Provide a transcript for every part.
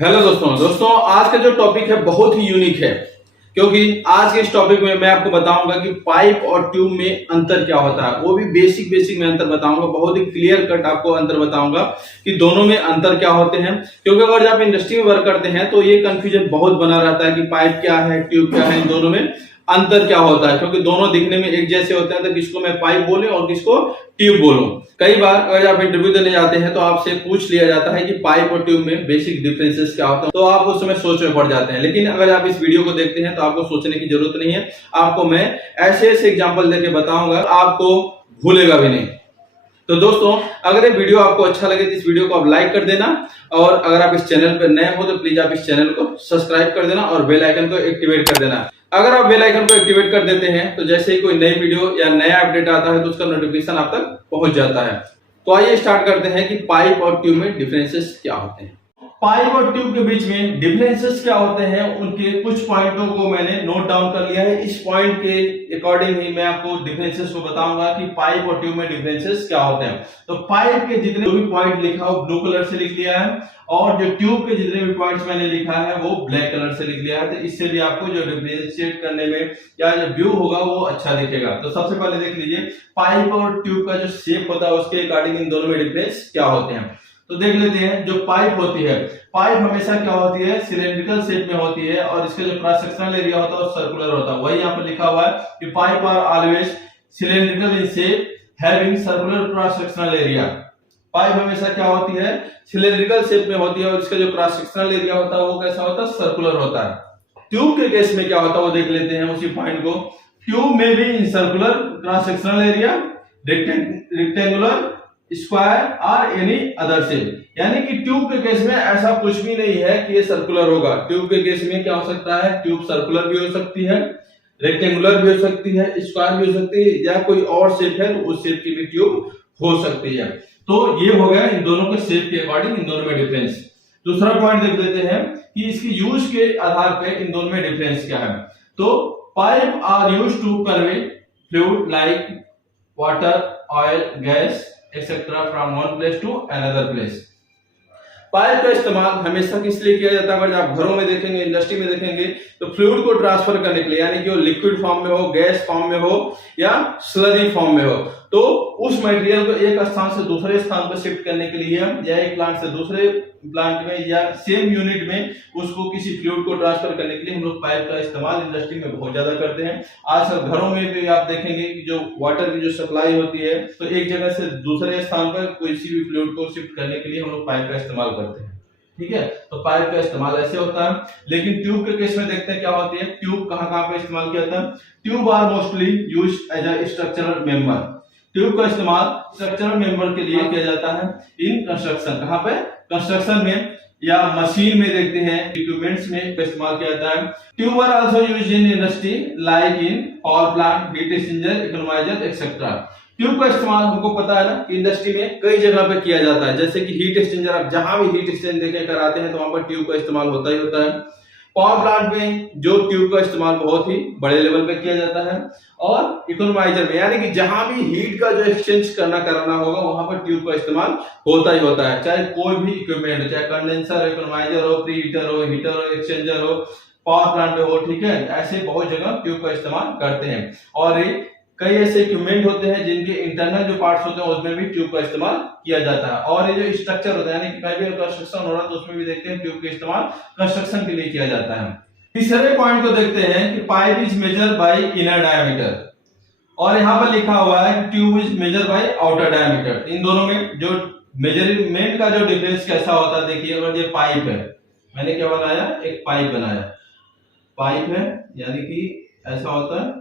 Hello दोस्तों आज का जो टॉपिक है बहुत ही यूनिक है, क्योंकि आज के इस टॉपिक में मैं आपको बताऊंगा कि पाइप और ट्यूब में अंतर क्या होता है। वो भी बेसिक में अंतर बताऊंगा, बहुत ही क्लियर कट आपको अंतर बताऊंगा कि दोनों में अंतर क्या होते हैं। क्योंकि अगर आप इंडस्ट्री में वर्क करते हैं तो ये कंफ्यूजन बहुत बना रहता है कि पाइप क्या है, ट्यूब क्या है, इन दोनों में अंतर क्या होता है। क्योंकि दोनों दिखने में एक जैसे होते हैं, तो किसको मैं पाइप बोलूं और किसको ट्यूब बोलूं। कई बार अगर आप इंटरव्यू देने जाते हैं तो आपसे पूछ लिया जाता है कि पाइप और ट्यूब में बेसिक डिफरेंसेस क्या होते हैं, तो आप उस समय सोच में पड़ जाते हैं। लेकिन अगर आप इस वीडियो को देखते हैं तो आपको सोचने की जरूरत नहीं है। आपको मैं ऐसे ऐसे एग्जांपल देके बताऊंगा, आपको भूलेगा भी नहीं। तो दोस्तों, अगर ये वीडियो आपको अच्छा लगे तो इस वीडियो को आप लाइक कर देना, और अगर आप इस चैनल पर नए हो तो प्लीज आप इस चैनल को सब्सक्राइब कर देना और बेल आइकन को एक्टिवेट कर देना। अगर आप बेल आइकन को एक्टिवेट कर देते हैं तो जैसे ही कोई नई वीडियो या नया अपडेट आता है तो उसका नोटिफिकेशन आप तक पहुंच जाता है। तो आइए स्टार्ट करते हैं कि पाइप और ट्यूब में डिफरेंसेस क्या होते हैं। पाइप और ट्यूब के बीच में डिफरेंसेस क्या होते हैं, उनके कुछ पॉइंटों को मैंने नोट डाउन कर लिया है। इस पॉइंट के अकॉर्डिंग ही मैं आपको डिफरेंसेस को बताऊंगा कि पाइप और ट्यूब में डिफरेंसेस क्या होते हैं। तो पाइप के जितने भी पॉइंट लिखा हो ब्लू कलर से लिख लिया है, और जो ट्यूब के जितने भी पॉइंट्स मैंने लिखा है वो ब्लैक कलर से लिख लिया है। तो इससे भी आपको जो डिफरेंशिएट करने में या जो व्यू होगा वो अच्छा दिखेगा। तो सबसे पहले देख लीजिए पाइप और ट्यूब का जो शेप होता है उसके अकॉर्डिंग इन दोनों में डिफरेंस क्या होते हैं। तो देख लेते हैं। जो पाइप होती है, पाइप हमेशा क्या होती है, सिलेंड्रिकल शेप में होती है, और इसका जो क्रॉस सेक्शनल एरिया होता है वो सर्कुलर होता है। वही यहाँ पर लिखा हुआ है कि pipe are always cylindrical in shape having circular cross sectional area. Pipe हमेशा क्या होती है, सिलेंड्रिकल शेप में होती है, और इसका जो क्रॉस सेक्शनल एरिया होता है वो कैसा होता है, सर्कुलर होता है। ट्यूब के केस में क्या होता है वो देख लेते हैं उसी पॉइंट को। ट्यूब में भी in circular cross sectional area, rectangular, square और एनी अदर शेप। यानी कि ट्यूब के केस में ऐसा कुछ भी नहीं है कि ये सर्कुलर होगा। ट्यूब के केस में क्या हो सकता है, ट्यूब सर्कुलर भी हो सकती है, रेक्टेंगुलर भी हो सकती है, स्क्वायर भी हो सकती है, या कोई और शेप है तो उस शेप की भी ट्यूब हो सकती है। तो ये हो गया इन दोनों के शेप के अकॉर्डिंग इन दोनों में डिफरेंस। दूसरा पॉइंट देख लेते हैं कि इसकी यूज के आधार पे इन दोनों में डिफरेंस क्या है। तो pipe are used to convey fluid like water, oil, gas etcetera from one place to another place. Pipe का इस्तेमाल हमेशा किस लिए किया जाता है, अगर आप घरों में देखेंगे, इंडस्ट्री में देखेंगे, तो फ्लूइड को ट्रांसफर करने के लिए, यानी कि वो लिक्विड फॉर्म में हो, गैस फॉर्म में हो या स्लरी फॉर्म में हो, तो उस मटेरियल को एक स्थान से दूसरे स्थान पर शिफ्ट करने के लिए, या एक प्लांट से दूसरे प्लांट में या सेम यूनिट में उसको किसी फ्लूइड को ट्रांसफर करने के लिए हम लोग पाइप का इस्तेमाल इंडस्ट्री में बहुत ज्यादा करते हैं। आजकल घरों में भी आप देखेंगे कि जो वाटर की जो सप्लाई होती है, तो एक जगह से दूसरे स्थान पर किसी भी फ्लूइड को शिफ्ट करने के लिए हम लोग पाइप का इस्तेमाल करते हैं। ठीक है, तो पाइप का इस्तेमाल ऐसे होता है। लेकिन ट्यूब के केस में देखते हैं क्या होती है। ट्यूब कहां पे इस्तेमाल किया जाता है। Tube are mostly used as a structural member. Tube का इस्तेमाल स्ट्रक्चरल मेंबर के लिए किया जाता है इन कंस्ट्रक्शन। कहां पे, कंस्ट्रक्शन में या मशीन में देखते हैं, इक्विपमेंट्स में इस्तेमाल किया जाता है। Tube are also used in industry like in power plant, heat exchanger, economizer etcetera. Tube का इस्तेमाल हमको पता है ना कि इंडस्ट्री में कई जगह पे किया जाता है। जैसे कि हीट एक्सचेंजर, आप जहां भी हीट एक्सचेंज देखे कराते हैं तो वहां पर ट्यूब का इस्तेमाल होता ही होता है। पावर प्लांट में जो ट्यूब का इस्तेमाल बहुत ही बड़े लेवल पे किया जाता है, और इकोनोमाइजर में, यानी कि जहां भी हीट का जो एक्सचेंज कराना होगा वहां पर ट्यूब का इस्तेमाल होता ही होता है। चाहे कोई भी इक्विपमेंट हो, चाहे कंडेंसर, इकोनोमाइजर हो, प्री हीटर हो, एक्सचेंजर हो, पावर प्लांट में हो, ठीक है, ऐसे बहुत जगह ट्यूब का इस्तेमाल करते हैं। और कई ऐसे इक्विपमेंट होते हैं जिनके इंटरनल जो पार्ट्स होते हैं उसमें भी ट्यूब का इस्तेमाल किया जाता है। और ये जो स्ट्रक्चर होता है, यानी कि कहीं भी कंस्ट्रक्शन हो रहा है तो उसमें भी देखते हैं ट्यूब का इस्तेमाल कंस्ट्रक्शन के लिए किया जाता है। तीसरे पॉइंट को देखते हैं कि pipe is measure by inner diameter, और यहाँ पर लिखा हुआ है tube is measure by outer diameter. इन दोनों में जो मेजरमेंट का जो डिफरेंस कैसा होता है, देखिए अगर ये पाइप है, मैंने क्या बनाया, एक पाइप बनाया, पाइप है, यानी कि ऐसा होता है,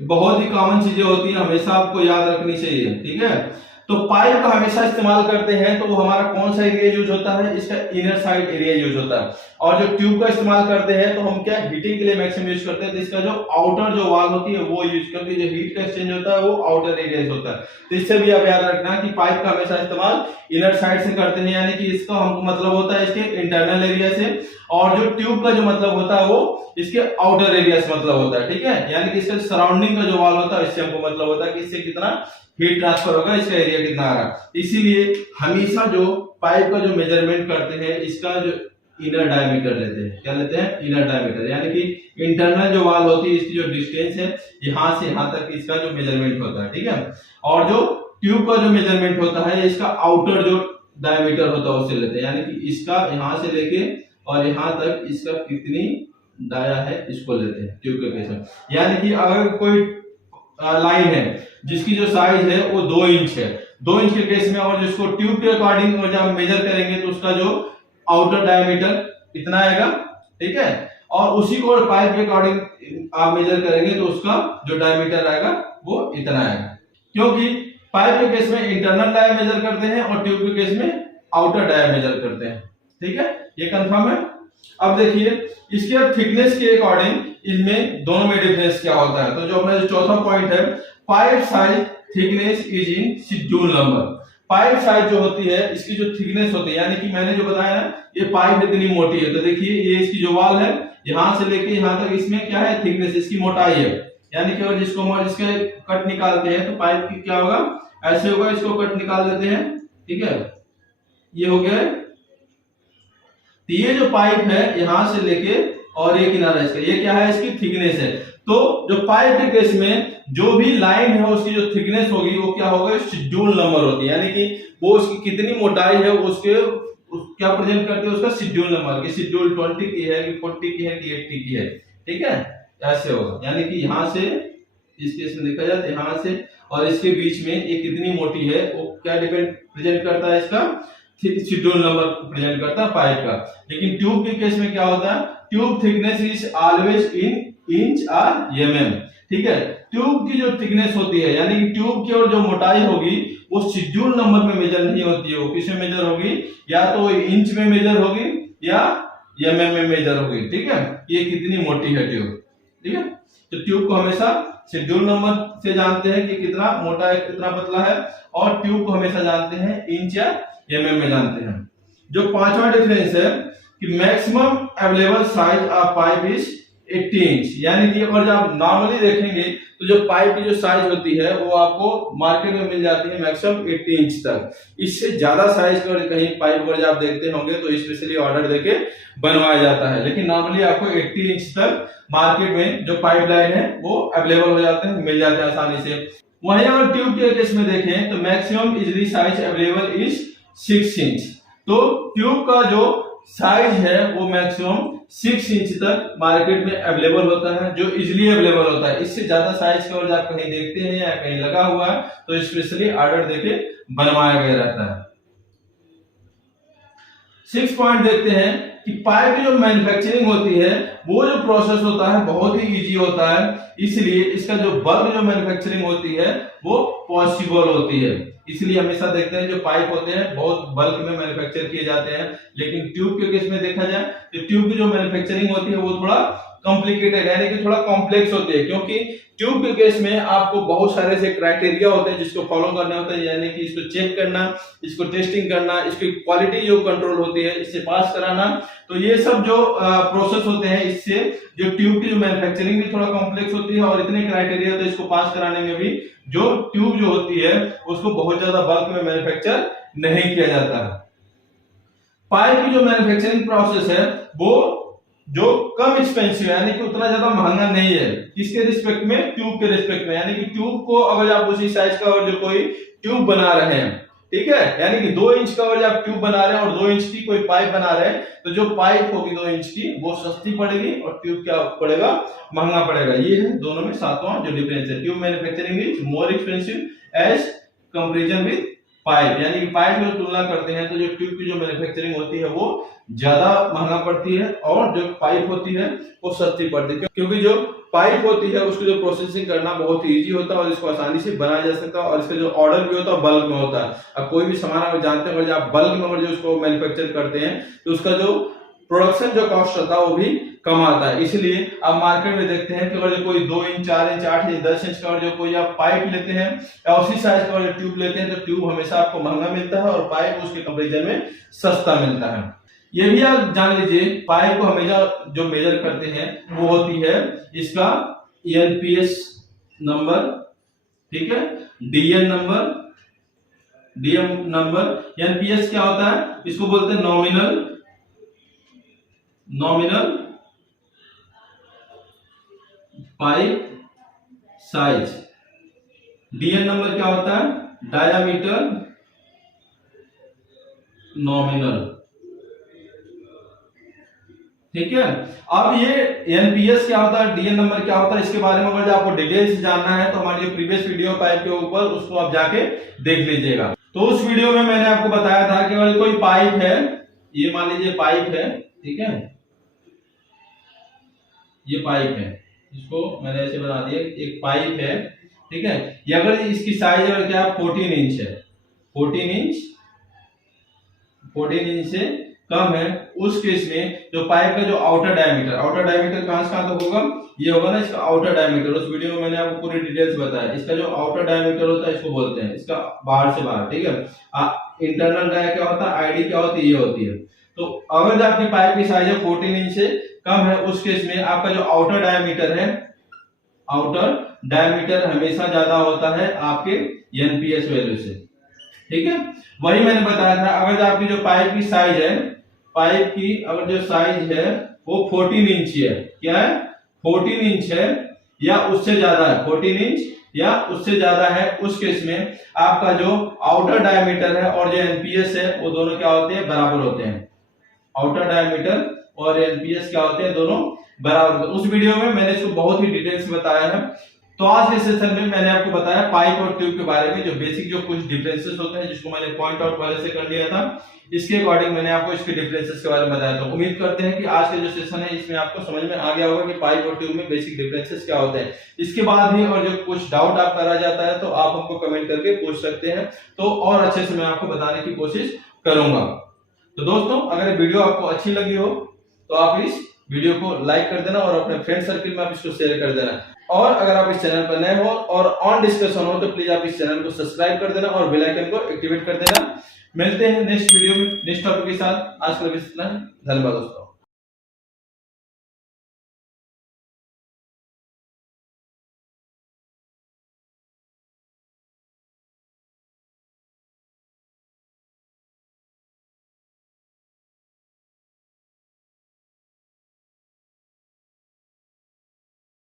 बहुत ही कॉमन चीजें होती है, हमेशा आपको याद रखनी चाहिए। ठीक है, तो पाइप का हमेशा इस्तेमाल करते हैं तो वो हमारा कौन सा एरिया यूज होता है, इसका इनर साइड एरिया यूज होता है। और जो ट्यूब का इस्तेमाल करते हैं तो हम क्या हीटिंग के लिए मैक्सिमम यूज करते हैं, तो इसका जो आउटर जो वॉल होती है वो यूज, क्योंकि जो हीट का एक्सचेंज होता है वो आउटर एरिया से होता है। तो इससे भी आप याद रखना कि पाइप का हमेशा इस्तेमाल इनर साइड से करते हैं, यानी कि इसका हमको मतलब होता है इसके इंटरनल एरिया से, और जो ट्यूब का जो मतलब होता है वो इसके आउटर एरिया से मतलब होता है, ठीक है। यानी कि इसका सराउंडिंग का जो वॉल होता है इससे हमको मतलब होता है कि इससे कितना हीट ट्रांसफर होगा, इसका एरिया कितना आ रहा। इसीलिए हमेशा जो पाइप का जो मेजरमेंट करते हैं इसका जो इनर डायमीटर लेते हैं, क्या लेते हैं, इनर डायमीटर, यानी कि इंटरनल जो वॉल होती है इसकी जो डिस्टेंस है यहां से यहां तक इसका जो मेजरमेंट होता है, ठीक है। और जो ट्यूब का जो मेजरमेंट होता है इसका आउटर जो डायमीटर होता है उससे लेते हैं, यानी कि इसका यहां से लेके और यहां तक इसका कितनी डाया है इसको लेते हैं ट्यूब के केस में। यानी कि अगर कोई लाइन है जिसकी जो साइज है वो 2 इंच है, 2 इंच के केस में, और जिसको ट्यूब के अकॉर्डिंग जब मेजर करेंगे तो उसका जो आउटर डायमीटर इतना आएगा, ठीक है। और उसी को पाइप के अकॉर्डिंग आप मेजर करेंगे तो उसका जो डायमीटर आएगा वो इतना आएगा, क्योंकि पाइप के केस में इंटरनल डाया मेजर करते हैं और ट्यूब के केस में आउटर डाया मेजर करते हैं, ठीक है, ये कंफर्म है। अब देखिए इसके थिकनेस के अकॉर्डिंग इनमें दोनों में डिफरेंस क्या होता है। तो जो अपना जो चौथा पॉइंट है, pipe size thickness is in schedule number. Pipe size जो होती है इसकी जो थिकनेस होती है, यानी कि मैंने जो बताया ना ये पाइप इतनी मोटी है, तो देखिए ये इसकी जो वॉल है यहां से लेके यहां तक इसमें क्या है, थिकनेस, इसकी मोटाई है। यानी कि अगर जिसको हम इसके कट निकालते हैं तो पाइप की क्या होगा, ऐसे होगा, इसको कट निकाल देते हैं, ठीक है, ये हो गया। तो ये जो पाइप है यहां से लेके और ये किनारा इसका, ये क्या है, इसकी थिकनेस है। तो जो पाइप के केस में जो भी लाइन है उसकी जो थिकनेस होगी वो क्या होगा, शेड्यूल नंबर होती है, यानी कि वो उसकी कितनी मोटाई है उसके क्या प्रेजेंट करते हैं, उसका शेड्यूल नंबर, कि शेड्यूल 20 की है कि 40 की है कि 80 की है, ठीक है, ऐसे होगा। यानी कि यहां से इस केस में देखा जाए तो यहां से और इसके बीच में ये कितनी मोटी है वो क्या डिपेंड प्रेजेंट करता है, इसका शेड्यूल नंबर प्रेजेंट करता है पाइप का। लेकिन ट्यूब के केस में क्या होता है, tube thickness is always in inch और एमएम, ठीक है। ट्यूब की जो थिकनेस होती है यानी कि ट्यूब की और जो मोटाई होगी वो शेड्यूल नंबर में मेजर नहीं होती है, वो किस में मेजर होगी, या तो इंच में मेजर होगी या एमएम में मेजर होगी, ठीक है। ये कितनी मोटी है ट्यूब, ठीक है। तो ट्यूब को हमेशा शेड्यूल नंबर से जानते हैं कि कितना मोटा है कितना पतला है, और ट्यूब को हमेशा जानते हैं इंच या एमएम में जानते हैं। जो पांचवा डिफरेंस है कि maximum available size of pipe is 80 inch, यानी कि और जब नॉर्मली देखेंगे तो जो पाइप की जो साइज होती है वो आपको मार्केट में मिल जाती है मैक्सिमम 80 इंच तक। इससे ज्यादा साइज का कहीं पाइप वगैरह आप देखते होंगे तो स्पेशली ऑर्डर देके बनवाया जाता है, लेकिन नॉर्मली आपको 80 इंच तक मार्केट में जो पाइप लाइन है वो अवेलेबल हो जाते हैं, मिल जाते हैं आसानी से। वहीं अगर ट्यूब के केस में देखें तो maximum easily size available is 6 inch. तो ट्यूब का जो साइज है वो मैक्सिमम 6 इंच तक मार्केट में अवेलेबल होता है, जो इजिली अवेलेबल होता है। इससे ज्यादा साइज का और आप कहीं देखते हैं या कहीं लगा हुआ है तो स्पेशली ऑर्डर देके बनवाया गया रहता है। 6 पॉइंट देखते हैं कि पाइप की जो मैन्युफैक्चरिंग होती है वो जो प्रोसेस होता है बहुत ही इजी होता है, इसलिए इसका जो बल्क जो मैन्युफैक्चरिंग होती है वो पॉसिबल होती है। इसलिए हमेशा देखते हैं जो पाइप होते हैं बहुत बल्क में मैन्युफैक्चर किए जाते हैं, लेकिन ट्यूब के केस में देखा जाए तो ट्यूब की जो मैन्युफैक्चरिंग होती है वो थोड़ा कॉम्प्लिकेटेड यानी कि थोड़ा कॉम्प्लेक्स होती है, क्योंकि ट्यूब के केस में आपको बहुत सारे से क्राइटेरिया होते हैं जिसको फॉलो करने होते हैं, यानी कि इसको चेक करना, इसको टेस्टिंग करना, इसकी क्वालिटी जो कंट्रोल होती है इससे पास कराना। तो ये सब जो प्रोसेस होते हैं इससे जो ट्यूब की जो मैन्युफैक्चरिंग भी थोड़ा कॉम्प्लेक्स होती है, और इतने क्राइटेरिया होते हैं इसको पास कराने में भी जो ट्यूब जो होती है उसको बहुत ज्यादा बल्क में मैन्युफैक्चर नहीं किया जाता है। पाइप की जो मैन्युफैक्चरिंग प्रोसेस है वो जो कम एक्सपेंसिव यानी कि उतना ज्यादा महंगा नहीं है, किसके रिस्पेक्ट में, ट्यूब के रिस्पेक्ट में। यानी कि ट्यूब को अगर आप उसी साइज का और जो कोई ट्यूब बना रहे हैं, ठीक है, यानी कि 2 इंच का अगर आप ट्यूब बना रहे हैं और 2 इंच की कोई पाइप बना रहे हैं तो जो पाइप होगी 2 इंच की वो सस्ती पड़ेगी और ट्यूब क्या पड़ेगा, महंगा पड़ेगा। ये है दोनों में 7वां जो डिफरेंस है। Tube manufacturing is more expensive as comparison with pipe, यानी कि पाइप की तुलना करते हैं तो जो ट्यूब की जो मैन्युफैक्चरिंग होती है वो ज्यादा महंगा पड़ती है और जो पाइप होती है वो सस्ती पड़ती है, क्योंकि जो पाइप होती है उसकी जो प्रोसेसिंग करना बहुत ही ईजी होता है और इसको आसानी से बनाया जा सकता है और इसका जो ऑर्डर भी होता है बल्क में होता है। अब कोई भी सामान आप जानते हैं, अगर आप बल्क में जो उसको मैन्युफैक्चर करते हैं तो उसका जो प्रोडक्शन जो कॉस्ट होता है वो भी कम आता है। इसलिए आप मार्केट में देखते हैं कि अगर जो कोई 2 इंच 4 इंच 8 इंच 10 इंच का जो कोई आप पाइप लेते हैं या उसी साइज का जो ट्यूब लेते हैं तो ट्यूब हमेशा आपको महंगा मिलता है और पाइप उसके कंपैरिजन में सस्ता मिलता है। ये भी आप जान लीजिए, पाइप को हमेशा जो मेजर करते हैं वो होती है इसका एनपीएस नंबर, ठीक है, DN number, DM number. NPS क्या होता है, इसको बोलते हैं nominal pipe size. DN number क्या होता है, डायामीटर नॉमिनल, ठीक है। अब ये एनपीएस क्या होता है, डीएन नंबर क्या होता है, इसके बारे में अगर आपको डिटेल्स जानना है तो हमारी प्रीवियस वीडियो पाइप के ऊपर उसको आप जाके देख लीजिएगा। तो उस वीडियो में मैंने आपको बताया था कि अगर कोई पाइप है, ये मान लीजिए पाइप है, ठीक है, ये पाइप है, इसको मैंने ऐसे बना दिया, एक पाइप है, ठीक है। ये अगर इसकी साइज अगर क्या 14 इंच है, 14 इंच से कम है, उस केस में जो पाइप का जो आउटर डायमीटर कहां से कहां तक होगा, ये होगा ना इसका आउटर डायमीटर। उस वीडियो में मैंने आपको पूरी डिटेल्स बताया। इसका जो आउटर डायमीटर होता है इसको बोलते हैं इसका बाहर से बाहर, ठीक है। इंटरनल डाया क्या होता है, आईडी क्या होती है, ये होती है। तो अगर आपकी पाइप की साइज है 14 इंच से कम है, उस केस में आपका जो आउटर डायमीटर हमेशा ज्यादा होता है आपके एनपीएस वैल्यू से, ठीक है। वही मैंने बताया था, अगर आपकी जो पाइप की साइज है, पाइप की अगर जो साइज है वो 14 इंच है, क्या है 14 इंच है या उससे ज्यादा है, 14 इंच या उससे ज्यादा है, उस केस में आपका जो आउटर डायमीटर है और जो एनपीएस है वो दोनों क्या होते हैं, बराबर होते हैं। आउटर डायमीटर और एनपीएस क्या होते हैं, दोनों बराबर होते हैं। उस वीडियो में मैंने इसको बहुत ही डिटेल से बताया है। तो आज के सेशन में मैंने आपको बताया पाइप और ट्यूब के बारे में, जो बेसिक जो कुछ डिफरेंसेस होते हैं जिसको मैंने पॉइंट आउट पहले से कर लिया था, इसके अकॉर्डिंग मैंने आपको इसके डिफरेंसेस के बारे में बताया। तो उम्मीद करते हैं कि आज का जो सेशन है इसमें आपको समझ में आ गया होगा कि पाइप और ट्यूब में बेसिक डिफरेंसेस क्या होते हैं। इसके बाद भी और जो कुछ डाउट आपका रह जाता है तो आप हमको कमेंट करके पूछ सकते हैं, तो और अच्छे से मैं आपको बताने की कोशिश करूंगा। तो दोस्तों, अगर वीडियो आपको अच्छी लगी हो तो आप इस वीडियो को लाइक कर देना और अपने फ्रेंड सर्किल में आप इसको शेयर कर देना। और अगर आप इस चैनल पर नए हो और ऑन डिस्कशन हो तो प्लीज आप इस चैनल को सब्सक्राइब कर देना और बेल आइकन को एक्टिवेट कर देना। मिलते हैं नेक्स्ट वीडियो में नेक्स्ट टॉपिक के साथ। आज के लिए इतना ही। धन्यवाद दोस्तों।